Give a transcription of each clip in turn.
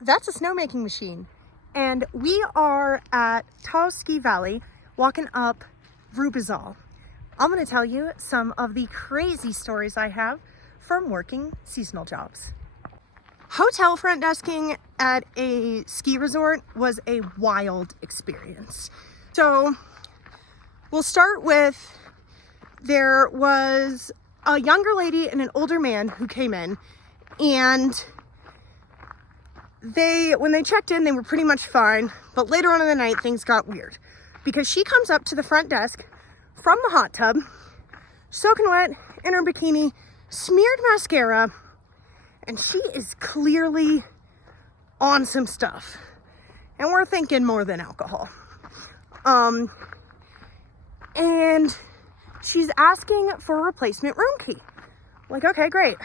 That's a snowmaking machine. And we are at Tahoe Ski Valley walking up Rubizal. I'm going to tell you some of the crazy stories I have from working seasonal jobs. Hotel front desking at a ski resort was a wild experience. So we'll start with, there was a younger lady and an older man who came in, and when they checked in, they were pretty much fine, but later on in the night, things got weird because she comes up to the front desk from the hot tub, soaking wet in her bikini, smeared mascara, and she is clearly on some stuff. And we're thinking more than alcohol. And she's asking for a replacement room key. Like, okay, great.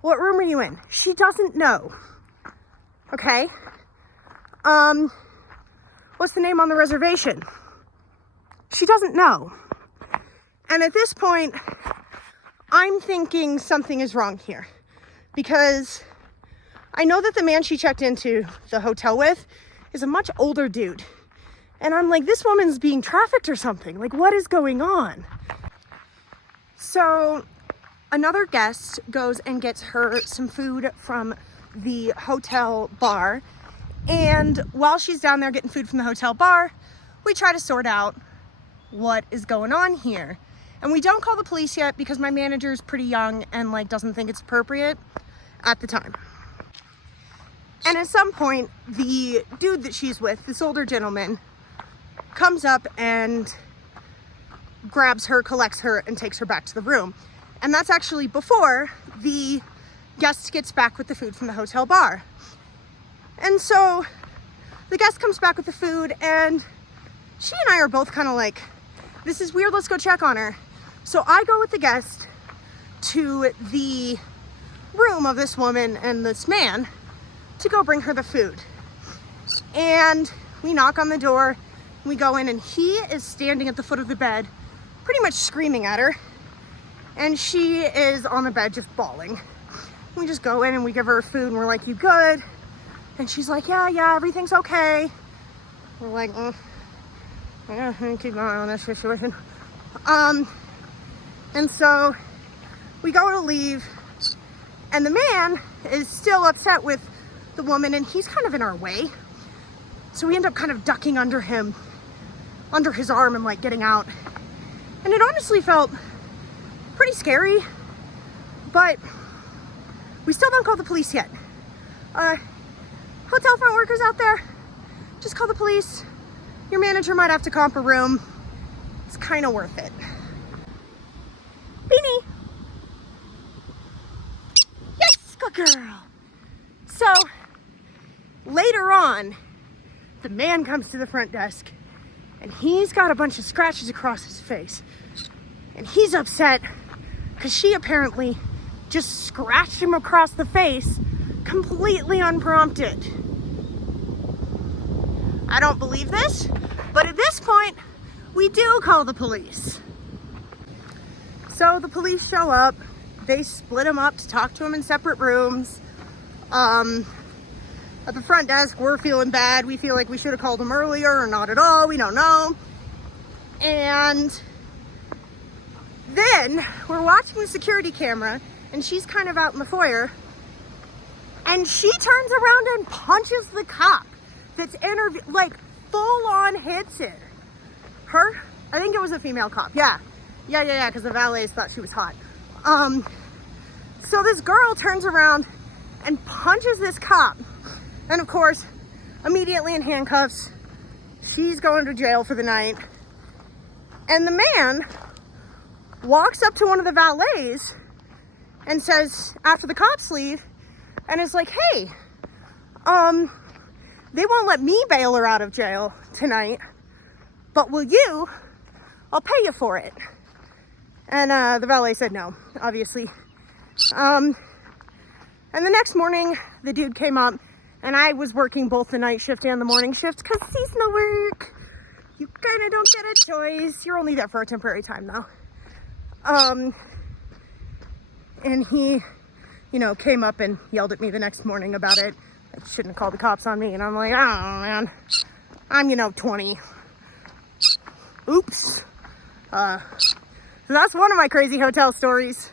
What room are you in? She doesn't know. Okay. What's the name on the reservation? She doesn't know. And at this point, I'm thinking something is wrong here, because I know that the man she checked into the hotel with is a much older dude. And I'm like, this woman's being trafficked or something. Like, what is going on? So another guest goes and gets her some food from the hotel bar. And while she's down there getting food from the hotel bar, we try to sort out what is going on here. And we don't call the police yet because my manager's pretty young and like doesn't think it's appropriate at the time. And at some point, the dude that she's with, this older gentleman, comes up and grabs her, collects her, and takes her back to the room. And that's actually before the guest gets back with the food from the hotel bar. And so the guest comes back with the food, and she and I are both kind of like, this is weird, let's go check on her. So I go with the guest to the room of this woman and this man to go bring her the food. And we knock on the door, we go in, and he is standing at the foot of the bed, pretty much screaming at her. And she is on the bed just bawling. We just go in and we give her food, and we're like, you good? And she's like, yeah, everything's okay. We're like, yeah, keep going on this situation. And so we go to leave, and the man is still upset with the woman, and he's kind of in our way. So we end up kind of ducking under him, under his arm, and like getting out. And it honestly felt pretty scary, but we still don't call the police yet. Hotel front workers out there, just call the police. Your manager might have to comp a room. It's kind of worth it. Beanie. Yes, good girl. So later on, the man comes to the front desk, and he's got a bunch of scratches across his face. And he's upset because she apparently just scratched him across the face completely unprompted. I don't believe this, but at this point, we do call the police. So the police show up, they split him up to talk to him in separate rooms. At the front desk, we're feeling bad. We feel like we should have called him earlier or not at all, we don't know. And then we're watching the security camera, and she's kind of out in the foyer, and she turns around and punches the cop that's like full on hits it. Her? I think it was a female cop. Yeah, because the valets thought she was hot. So this girl turns around and punches this cop. And of course, immediately in handcuffs, she's going to jail for the night. And the man walks up to one of the valets and says, after the cops leave, and is like, hey, they won't let me bail her out of jail tonight, but will you? I'll pay you for it. And the valet said no, obviously. And the next morning, the dude came up, and I was working both the night shift and the morning shift, because seasonal work, you kind of don't get a choice. You're only there for a temporary time, though. And he, came up and yelled at me the next morning about it. I shouldn't have called the cops on me. And I'm like, I don't know, man. I'm, 20. Oops. So that's one of my crazy hotel stories.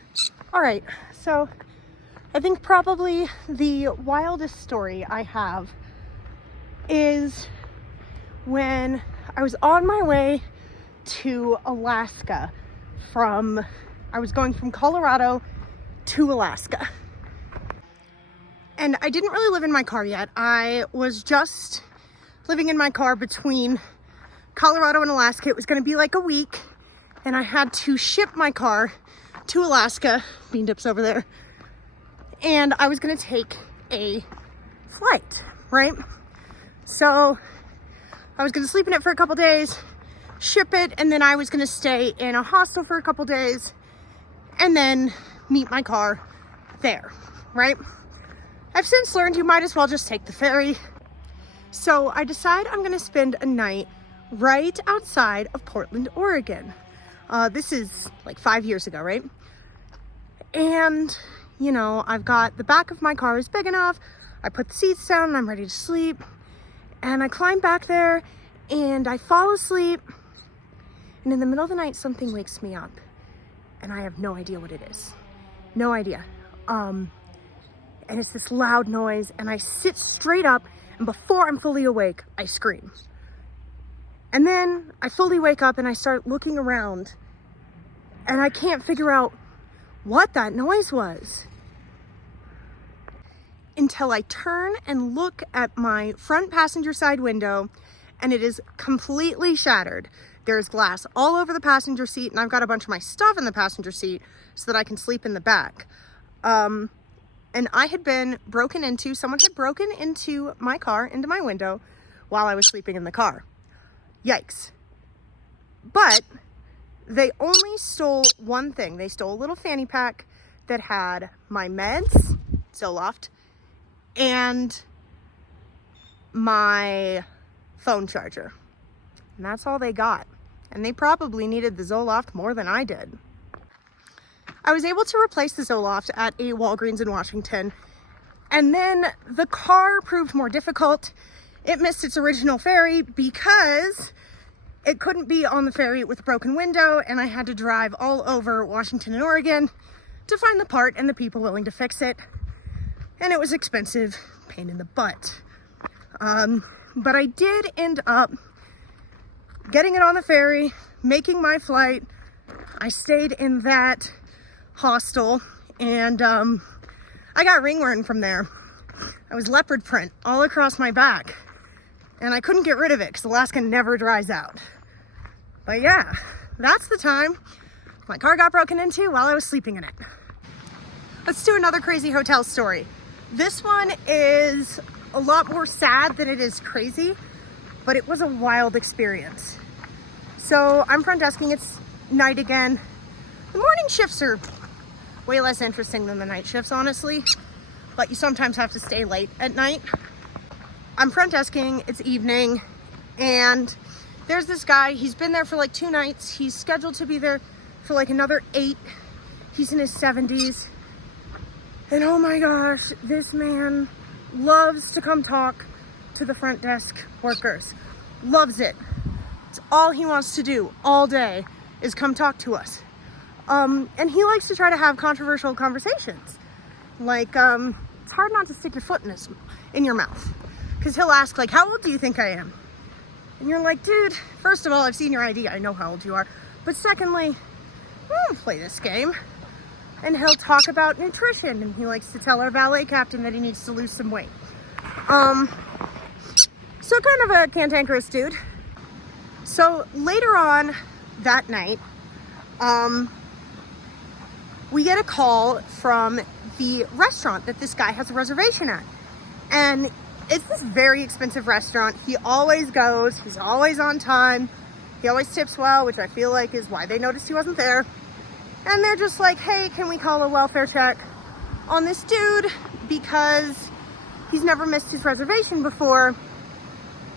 All right, so I think probably the wildest story I have is when I was on my way to Alaska I was going from Colorado to Alaska. And I didn't really live in my car yet. I was just living in my car between Colorado and Alaska. It was gonna be like a week, and I had to ship my car to Alaska. Bean Dip's over there. And I was gonna take a flight, right? So I was gonna sleep in it for a couple days, ship it, and then I was gonna stay in a hostel for a couple days and then meet my car there, right? I've since learned you might as well just take the ferry. So I decide I'm gonna spend a night right outside of Portland, Oregon. This is like 5 years ago, right? And, I've got the back of my car is big enough. I put the seats down and I'm ready to sleep. And I climb back there and I fall asleep. And in the middle of the night, something wakes me up. And I have no idea what it is. No idea. And it's this loud noise. And I sit straight up. And before I'm fully awake, I scream. And then I fully wake up and I start looking around. And I can't figure out what that noise was. Until I turn and look at my front passenger side window, and it is completely shattered. There's glass all over the passenger seat, and I've got a bunch of my stuff in the passenger seat so that I can sleep in the back. And I had been broken into, someone had broken into my car, into my window, while I was sleeping in the car. Yikes. But they only stole one thing. They stole a little fanny pack that had my meds, Zoloft, and my phone charger. And that's all they got. And they probably needed the Zoloft more than I did. I was able to replace the Zoloft at a Walgreens in Washington. And then the car proved more difficult. It missed its original ferry because it couldn't be on the ferry with a broken window, and I had to drive all over Washington and Oregon to find the part and the people willing to fix it. And it was expensive, pain in the butt. But I did end up getting it on the ferry, making my flight. I stayed in that hostel, and I got ringworm from there. I was leopard print all across my back, and I couldn't get rid of it because Alaska never dries out. But yeah, that's the time my car got broken into while I was sleeping in it. Let's do another crazy hotel story. This one is a lot more sad than it is crazy, but it was a wild experience. So I'm front desking, it's night again. The morning shifts are way less interesting than the night shifts, honestly, but you sometimes have to stay late at night. I'm front desking, it's evening, and there's this guy, he's been there for like 2 nights. He's scheduled to be there for like another 8. He's in his 70s. And oh my gosh, this man loves to come talk to the front desk workers. Loves it. It's all he wants to do all day is come talk to us. And he likes to try to have controversial conversations. Like, it's hard not to stick your foot in your mouth. Because he'll ask, like, how old do you think I am? And you're like, dude, first of all, I've seen your ID. I know how old you are. But secondly, I don't play this game. And he'll talk about nutrition. And he likes to tell our valet captain that he needs to lose some weight. So kind of a cantankerous dude. So later on that night, we get a call from the restaurant that this guy has a reservation at. And it's this very expensive restaurant. He always goes, he's always on time. He always tips well, which I feel like is why they noticed he wasn't there. And they're just like, hey, can we call a welfare check on this dude? Because he's never missed his reservation before.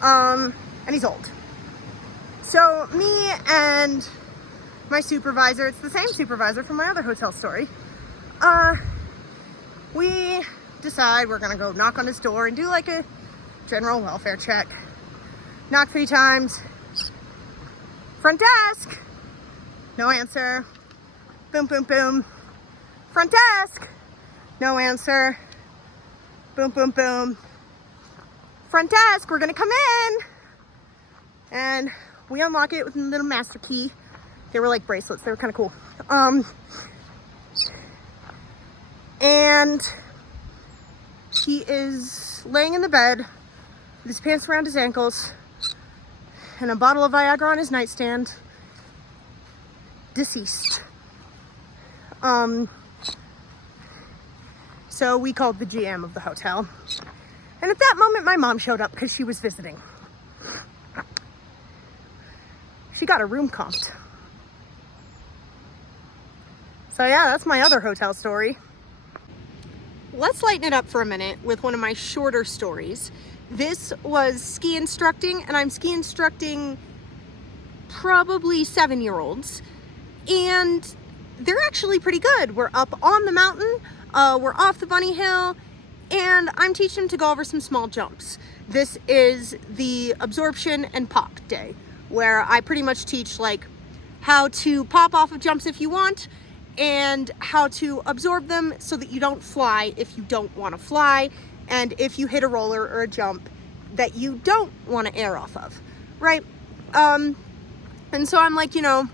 And he's old. So me and my supervisor, it's the same supervisor from my other hotel story. We decide we're gonna go knock on his door and do like a general welfare check. Knock 3 times. Front desk. No answer. Boom, boom, boom. Front desk. No answer. Boom, boom, boom. Front desk, we're gonna come in. And we unlock it with a little master key. They were like bracelets, they were kind of cool. And he is laying in the bed with his pants around his ankles and a bottle of Viagra on his nightstand, deceased. So we called the GM of the hotel. And at that moment, my mom showed up because she was visiting. She got a room comped. So yeah, that's my other hotel story. Let's lighten it up for a minute with one of my shorter stories. This was ski instructing, and I'm ski instructing probably 7-year-olds. And they're actually pretty good. We're up on the mountain, we're off the bunny hill, and I'm teaching them to go over some small jumps. This is the absorption and pop day, where I pretty much teach like how to pop off of jumps if you want, and how to absorb them so that you don't fly if you don't want to fly, and if you hit a roller or a jump that you don't want to air off of, right? And so I'm like, you know,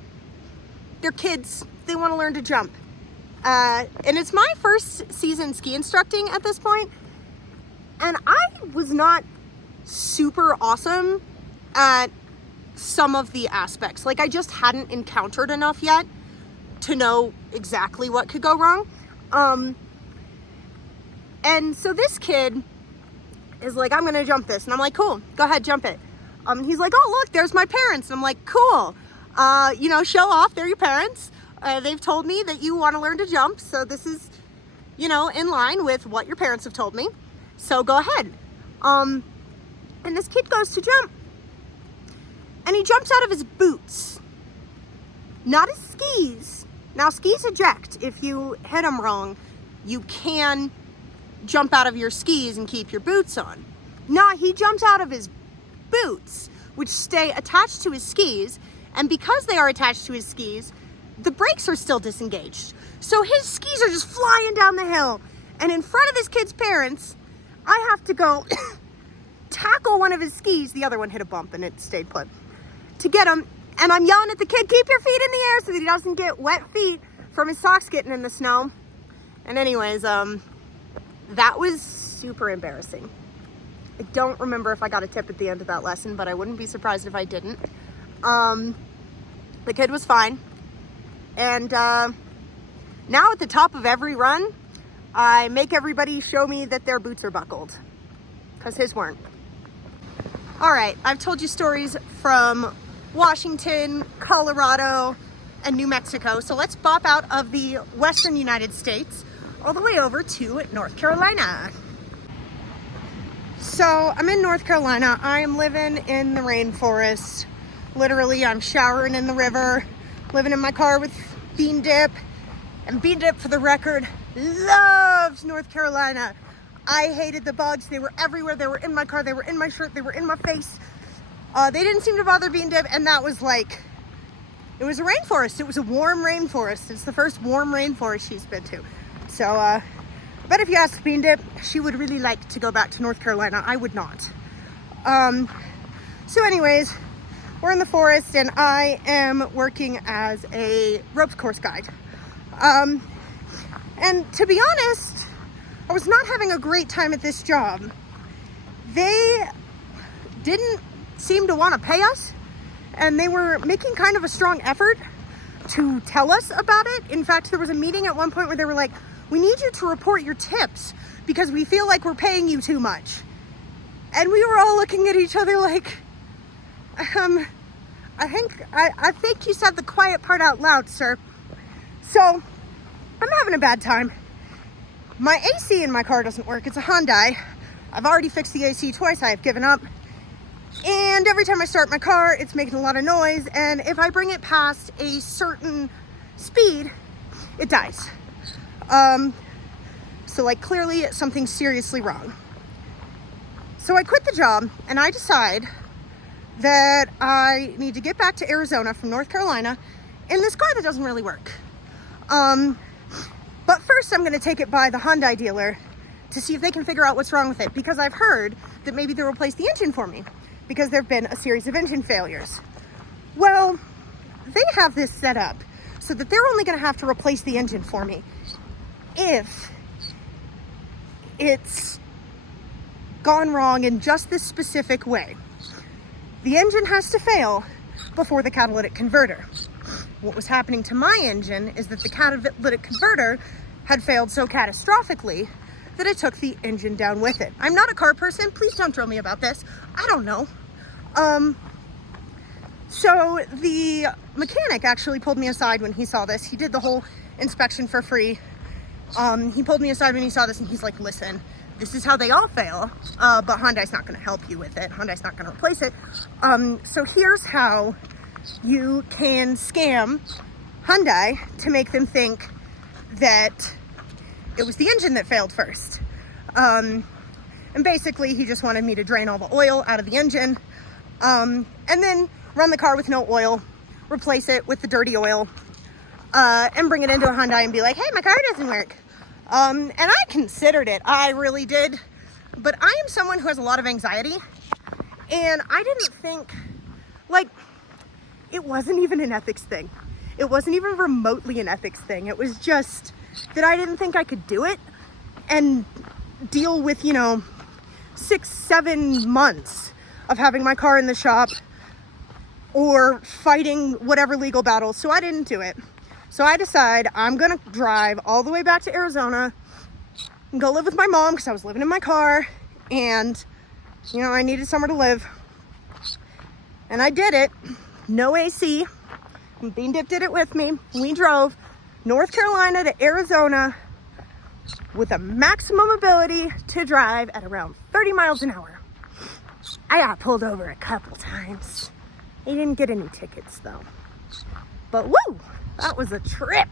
they're kids, they want to learn to jump. And it's my first season ski instructing at this point, and I was not super awesome at some of the aspects. Like, I just hadn't encountered enough yet to know exactly what could go wrong. And so this kid is like, I'm gonna jump this. And I'm like, cool, go ahead, jump it. He's like, oh, look, there's my parents. And I'm like, cool. You know, show off, they're your parents. They've told me that you want to learn to jump. So this is, you know, in line with what your parents have told me. So go ahead. And this kid goes to jump. And he jumps out of his boots, not his skis. Now, skis eject. If you hit them wrong, you can jump out of your skis and keep your boots on. No, he jumps out of his boots, which stay attached to his skis. And because they are attached to his skis, the brakes are still disengaged. So his skis are just flying down the hill. And in front of this kid's parents, I have to go tackle one of his skis. The other one hit a bump and it stayed put. To get him, and I'm yelling at the kid, keep your feet in the air so that he doesn't get wet feet from his socks getting in the snow. And anyways, that was super embarrassing. I don't remember if I got a tip at the end of that lesson, but I wouldn't be surprised if I didn't. The kid was fine. And now at the top of every run, I make everybody show me that their boots are buckled, because his weren't. All right, I've told you stories from Washington, Colorado, and New Mexico. So let's bop out of the Western United States all the way over to North Carolina. So I'm in North Carolina. I'm living in the rainforest. Literally, I'm showering in the river, living in my car with Bean Dip. And Bean Dip, for the record, loves North Carolina. I hated the bugs. They were everywhere. They were in my car. They were in my shirt. They were in my face. They didn't seem to bother Bean Dip, and that was like, it was a rainforest. It was a warm rainforest. It's the first warm rainforest she's been to. So, but if you ask Bean Dip, she would really like to go back to North Carolina. I would not. So anyways, we're in the forest, and I am working as a ropes course guide. And to be honest, I was not having a great time at this job. They didn't seem to want to pay us, and they were making kind of a strong effort to tell us about it. In fact, there was a meeting at one point where they were like, we need you to report your tips because we feel like we're paying you too much. And we were all looking at each other like, I think you said the quiet part out loud, sir. So I'm having a bad time. My AC in my car doesn't work. It's a Hyundai. I've already fixed the AC twice. I have given up. And every time I start my car, it's making a lot of noise. And if I bring it past a certain speed, it dies. So like clearly something's seriously wrong. So I quit the job and I decide that I need to get back to Arizona from North Carolina in this car that doesn't really work. But first I'm gonna take it by the Hyundai dealer to see if they can figure out what's wrong with it, because I've heard that maybe they'll replace the engine for me because there've been a series of engine failures. Well, they have this set up so that they're only gonna have to replace the engine for me if it's gone wrong in just this specific way. The engine has to fail before the catalytic converter. What was happening to my engine is that the catalytic converter had failed so catastrophically that it took the engine down with it. I'm not a car person. Please don't drill me about this. I don't know. So the mechanic actually pulled me aside when he saw this. He did the whole inspection for free. He pulled me aside when he saw this and he's like, listen, this is how they all fail, but Hyundai's not gonna help you with it. Hyundai's not gonna replace it. So here's how you can scam Hyundai to make them think that it was the engine that failed first. And basically he just wanted me to drain all the oil out of the engine, and then run the car with no oil, replace it with the dirty oil, and bring it into a Hyundai and be like, hey, my car doesn't work. And I considered it, I really did, but I am someone who has a lot of anxiety, and I didn't think, like, it wasn't even an ethics thing. It wasn't even remotely an ethics thing. It was just that I didn't think I could do it and deal with, 6-7 months of having my car in the shop or fighting whatever legal battles, so I didn't do it. So I decide I'm gonna drive all the way back to Arizona and go live with my mom because I was living in my car and, I needed somewhere to live. And I did it. No AC. Bean Dip did it with me. We drove North Carolina to Arizona with a maximum ability to drive at around 30 miles an hour. I got pulled over a couple times. I didn't get any tickets though. But woo! That was a trip.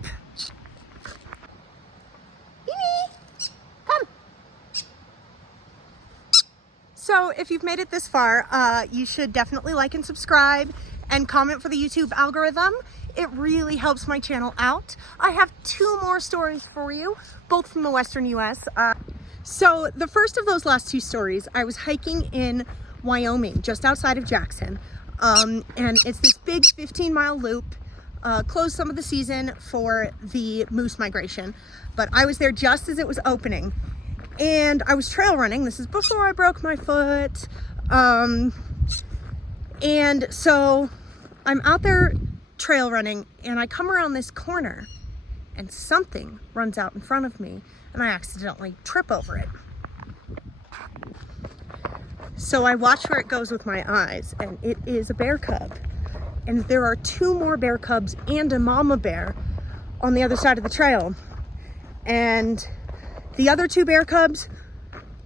Mimi, come. So if you've made it this far, you should definitely like and subscribe and comment for the YouTube algorithm. It really helps my channel out. I have 2 more stories for you, both from the Western US. So the first of those last 2 stories, I was hiking in Wyoming, just outside of Jackson. And it's this big 15-mile loop. Closed some of the season for the moose migration, but I was there just as it was opening, and I was trail running. This is before I broke my foot, and so I'm out there trail running, and I come around this corner, and something runs out in front of me, and I accidentally trip over it. So I watch where it goes with my eyes, and it is a bear cub. And there are 2 more bear cubs and a mama bear on the other side of the trail. And the other 2 bear cubs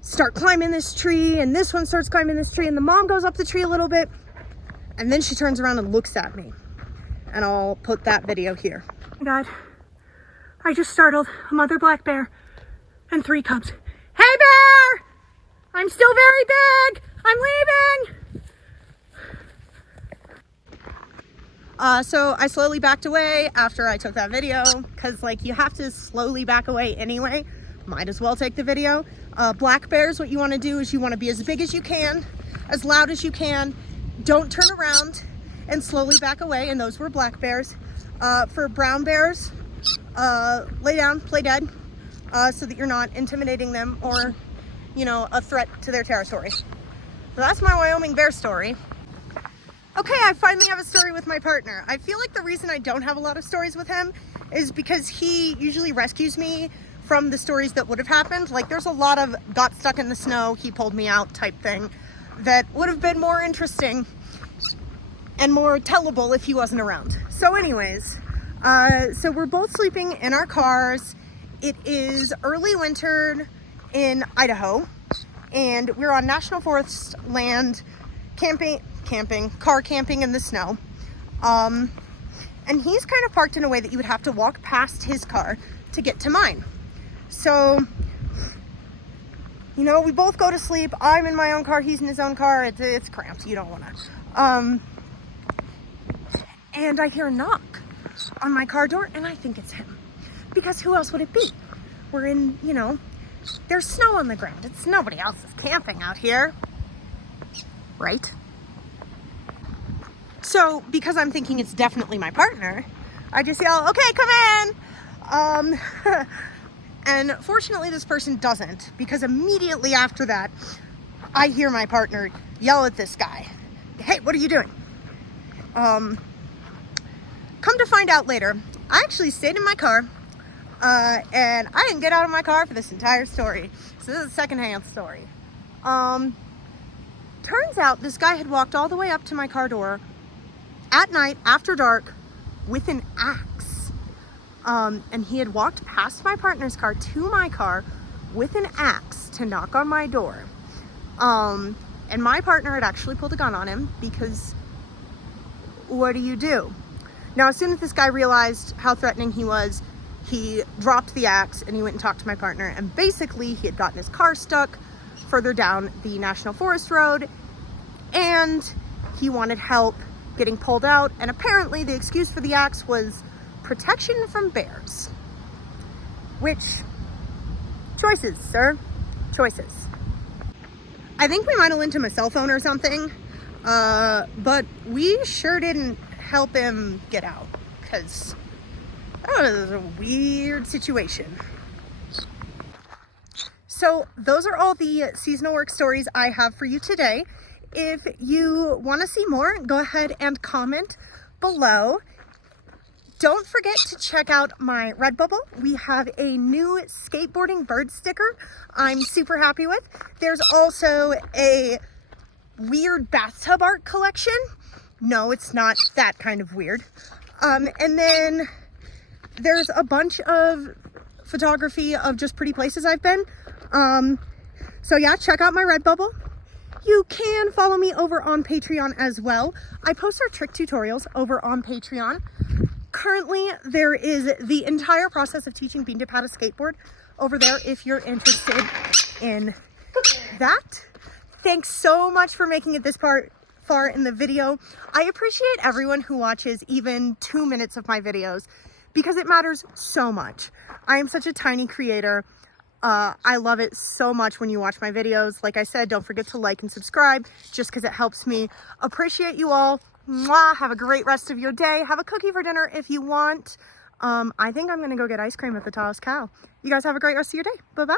start climbing this tree, and this one starts climbing this tree, and the mom goes up the tree a little bit, and then she turns around and looks at me. And I'll put that video here. Oh my God, I just startled a mother black bear and 3 cubs. Hey bear! I'm still very big! I'm leaving! So I slowly backed away after I took that video, because you have to slowly back away anyway. Might as well take the video. Black bears, what you want to do is you want to be as big as you can, as loud as you can. Don't turn around and slowly back away, and those were black bears. For brown bears, lay down, play dead, so that you're not intimidating them or, a threat to their territory. So that's my Wyoming bear story. Okay, I finally have a story with my partner. I feel like the reason I don't have a lot of stories with him is because he usually rescues me from the stories that would have happened. There's a lot of got stuck in the snow, he pulled me out type thing that would have been more interesting and more tellable if he wasn't around. So anyways, so we're both sleeping in our cars. It is early winter in Idaho, and we're on National Forest land car camping in the snow. And he's kind of parked in a way that you would have to walk past his car to get to mine. So You know, we both go to sleep. I'm in my own car. He's in his own car. It's cramped. You don't want to. And I hear a knock on my car door, and I think it's him. Because who else would it be? We're in, you know, there's snow on the ground. It's nobody else is camping out here. Right? So, because I'm thinking it's definitely my partner, I just yell, okay, come in. And fortunately this person doesn't, because immediately after that, I hear my partner yell at this guy. Hey, what are you doing? Come to find out later, I actually stayed in my car, and I didn't get out of my car for this entire story. So this is a secondhand story. Turns out this guy had walked all the way up to my car door at night after dark with an axe. And he had walked past my partner's car to my car with an axe to knock on my door. And my partner had actually pulled a gun on him because what do you do? Now, as soon as this guy realized how threatening he was, he dropped the axe and he went and talked to my partner. And basically he had gotten his car stuck further down the National Forest Road, and he wanted help getting pulled out. And apparently the excuse for the axe was protection from bears. Which, choices, sir, choices. I think we might have lent him a cell phone or something, but we sure didn't help him get out, because that was a weird situation. So those are all the seasonal work stories I have for you today. If you want to see more, go ahead and comment below. Don't forget to check out my Redbubble. We have a new skateboarding bird sticker I'm super happy with. There's also a weird bathtub art collection. No, it's not that kind of weird. And then there's a bunch of photography of just pretty places I've been. So yeah, check out my Redbubble. You can follow me over on Patreon as well. I post our trick tutorials over on Patreon. Currently, there is the entire process of teaching Bean Dip how to skateboard over there if you're interested in that. Thanks so much for making it this far in the video. I appreciate everyone who watches even 2 minutes of my videos because it matters so much. I am such a tiny creator. I love it so much when you watch my videos. Like I said, don't forget to like and subscribe just because it helps me. Appreciate you all. Mwah. Have a great rest of your day. Have a cookie for dinner if you want. I think I'm going to go get ice cream at the Tallest Cow. You guys have a great rest of your day. Bye-bye.